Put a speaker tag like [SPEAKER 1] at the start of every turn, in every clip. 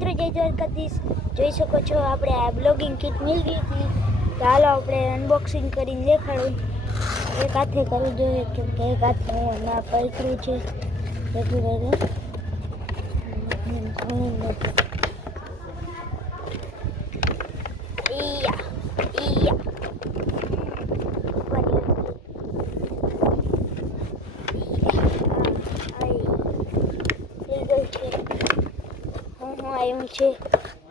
[SPEAKER 1] મિત્રો, જય દ્વારકાધીશ. જોઈ શકો છો, આપણે આ બ્લોગિંગ કીટ મળી ગઈ હતી. તો હાલો આપણે અનબોક્સિંગ કરીને દેખાડું. એક હાથે કરવું જોઈએ કેમ એક હાથે હું ના પકડ્યું છે. ઈયા. આવ્યું છે.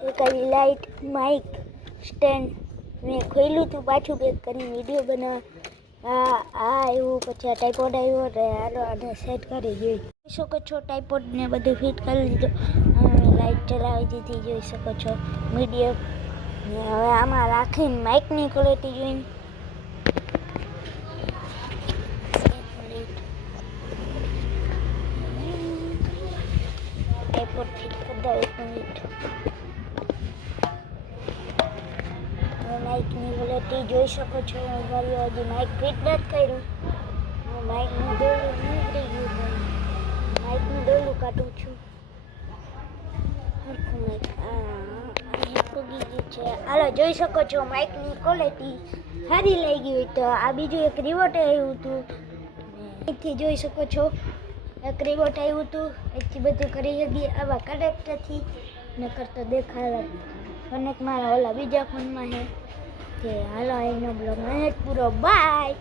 [SPEAKER 1] એક આવી લાઇટ માઇક સ્ટેન્ડ મેં ખોલ્યું હતું પાછું પેક કરીને વીડિયો બનાવવા આ આ આવ્યું પછી આ ટાઈપોડ આવ્યો એટલે હાલો આને સેટ કરી જોઈ. જોઈ શકો છો ટાઈપોડને બધું ફિટ કરી દીધું લાઇટ ચલાવી દીધી, જોઈ શકો છો. મીડિયમ હવે આમાં રાખીને માઇકની ક્વોલિટી જોઈને એક મિનિટ દઉં એક મિનિટ હવે માઇકની ક્વોલિટી જોઈ શકો છો મારી હજી માઇક ફિટ નથી કર્યું હું માઇકનું દોરડું નીકળી ગયું માઇકનું દોરડું કાઢું છું હરખું માઇક પૂગી ગયું છે હાલો જોઈ શકો છો માઇકની ક્વોલિટી સારી લઈ ગઈ તો આ બીજું એક રિવોટ આવ્યું હતું અહીંથી જોઈ શકો છો. રિવોટ આવ્યું હતું એથી બધું કરી શકીએ આવા કનેક્ટરથી નકર તો દેખાય કનેક્ટ મારા ઓલા બીજા ફોનમાં છે કે હાલો એનો બ્લોગ પૂરો બાય